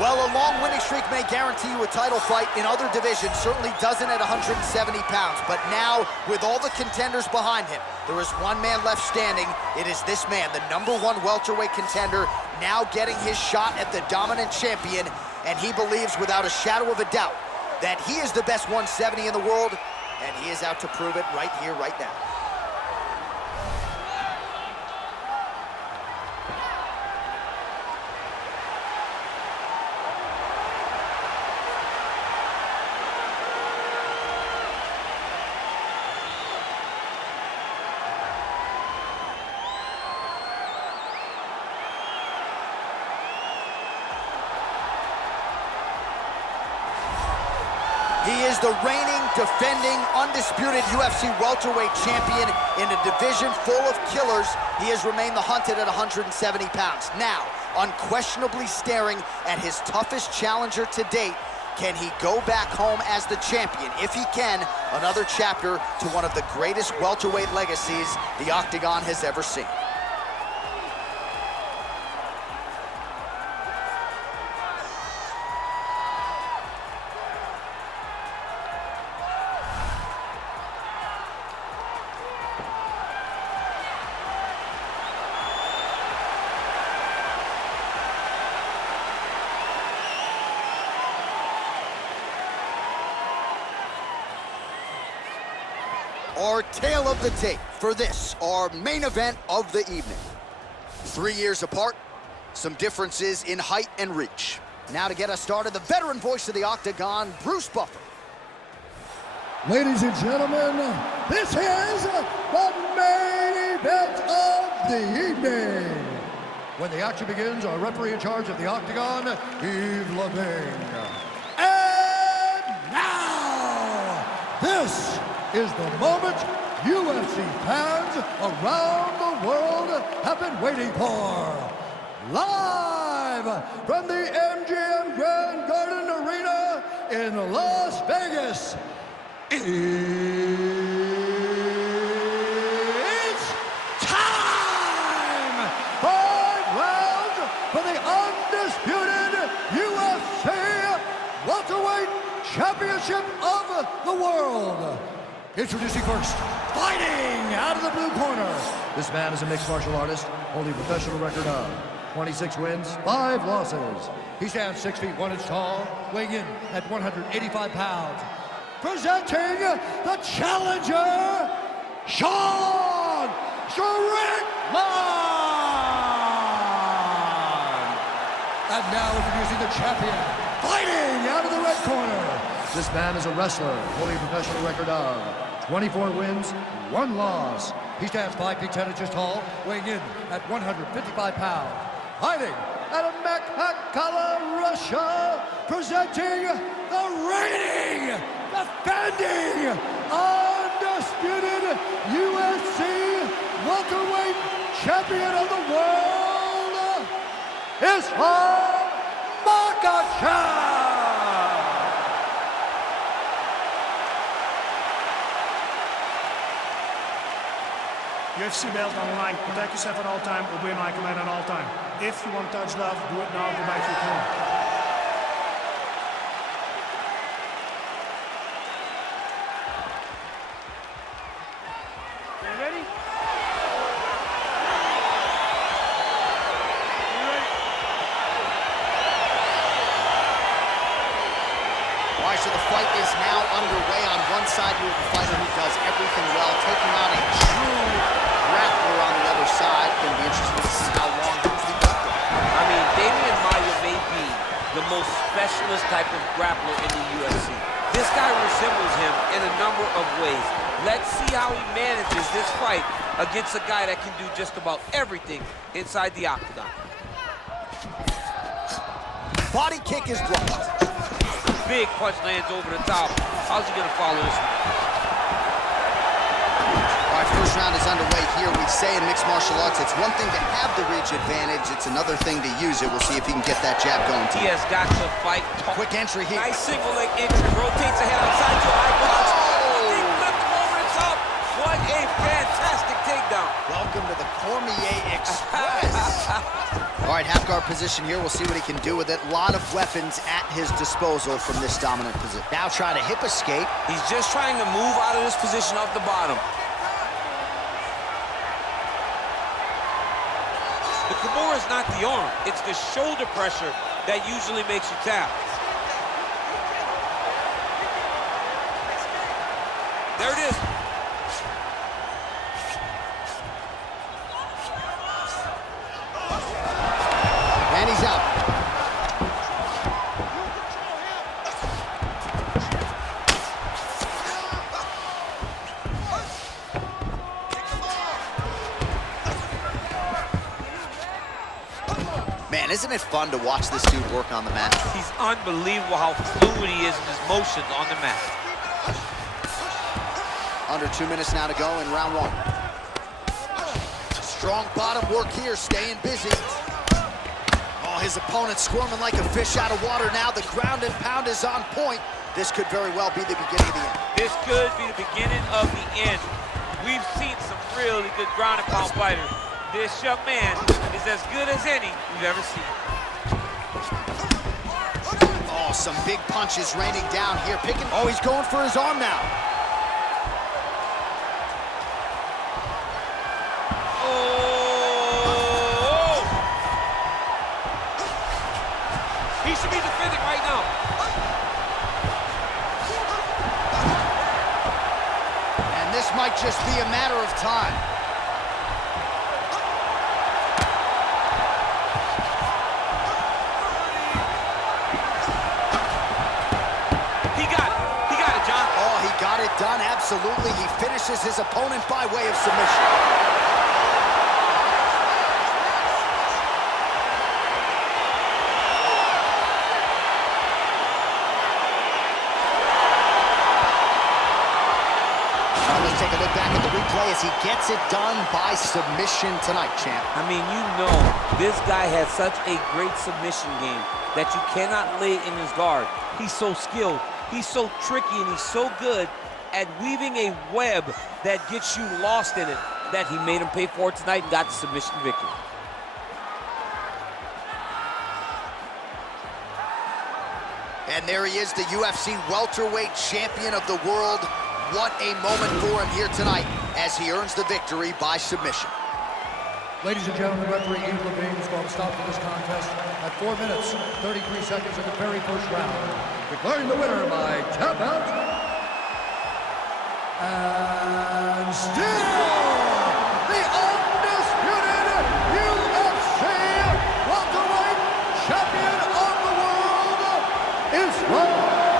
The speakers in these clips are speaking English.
Well, a long winning streak may guarantee you a title fight in other divisions, certainly doesn't at 170 pounds. But now, with all the contenders behind him, there is one man left standing. It is this man, the #1 welterweight contender, now getting his shot at the dominant champion. And he believes without a shadow of a doubt that he is the best 170 in the world, and he is out to prove it right here, right now. He is the reigning, defending, undisputed UFC welterweight champion in a division full of killers. He has remained the hunted at 170 pounds. Now, unquestionably staring at his toughest challenger to date. Can he go back home as the champion? If he can, another chapter to one of the greatest welterweight legacies the Octagon has ever seen. Our tale of the tape for this, our main event of the evening. 3 years apart, some differences in height and reach. Now to get us started, the veteran voice of the Octagon, Bruce Buffer. Ladies and gentlemen, this is the main event of the evening. When the action begins, our referee in charge of the Octagon, Yves Leving. And now, this is the moment UFC fans around the world have been waiting for. Live from the MGM Grand Garden Arena in Las Vegas, it's time! 5 rounds for the undisputed UFC welterweight championship of the world. Introducing first, fighting out of the blue corner. This man is a mixed martial artist, holding a professional record of 26 wins, 5 losses. He stands 6 feet 1 inch tall, weighing in at 185 pounds. Presenting the challenger, Sean Strickland! And now introducing the champion, fighting out of the red corner. This man is a wrestler, holding a professional record of 24 wins, 1 loss. He stands 5 feet 10 inches tall, weighing in at 155 pounds. Hiding out of Makhachev, Russia, presenting the reigning, defending, undisputed UFC welterweight champion of the world, is Makhachev! UFC belt on the line. Protect yourself at all time. Obey my command at all time. If you want to touch love, do it now. Go back to your corner. You ready? You ready? All right, so the fight is now underway. On one side, you have a fighter who does everything well, taking on a true grappler on the other side. Going to be interesting to see how long he's the grappler. I mean, Damian Maia may be the most specialist type of grappler in the UFC. This guy resembles him in a number of ways. Let's see how he manages this fight against a guy that can do just about everything inside the Octagon. Body kick is blocked. Big punch lands over the top. How's he gonna follow this one? All right, first round is underway here. We say in mixed martial arts, it's one thing to have the reach advantage. It's another thing to use it. We'll see if he can get that jab going. He has got to fight. Quick entry here. Nice single leg entry. Rotates ahead outside to eyeballs. He flipped him over the top. What a fantastic takedown. down. Welcome to the Cormier Express. All right, half guard position here. We'll see what he can do with it. A lot of weapons at his disposal from this dominant position. Now trying to hip escape. He's just trying to move out of this position off the bottom. The Kimura is not the arm. It's the shoulder pressure that usually makes you tap. There it is. And he's out. Man, isn't it fun to watch this dude work on the mat? He's unbelievable how fluid he is in his motions on the mat. Under 2 minutes now to go in round one. Strong bottom work here, staying busy. Oh, his opponent squirming like a fish out of water now. The ground and pound is on point. This could very well be the beginning of the end. This could be the beginning of the end. We've seen some really good ground and pound fighters. This young man is as good as any we've ever seen. Oh, some big punches raining down here. Oh, he's going for his arm now. Oh! He should be defending right now. And this might just be a matter of time. Got it done, absolutely. He finishes his opponent by way of submission. Let's take a look back at the replay as he gets it done by submission tonight, champ. I mean, you know, this guy has such a great submission game that you cannot lay in his guard. He's so skilled. He's so tricky and he's so good at weaving a web that gets you lost in it that he made him pay for it tonight and got the submission victory. And there he is, the UFC welterweight champion of the world. What a moment for him here tonight as he earns the victory by submission. Ladies and gentlemen, referee Ian Levine is going to stop to this contest at 4 minutes, 33 seconds of the very first round, declaring the winner by tap out. And still, the undisputed UFC welterweight champion of the world is Makhachev.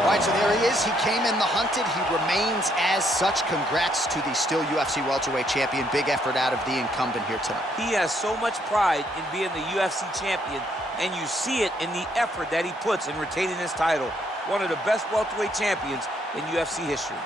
All right, so there he is. He came in the hunted. He remains as such. Congrats to the still UFC welterweight champion. Big effort out of the incumbent here tonight. He has so much pride in being the UFC champion, and you see it in the effort that he puts in retaining his title. One of the best welterweight champions in UFC history.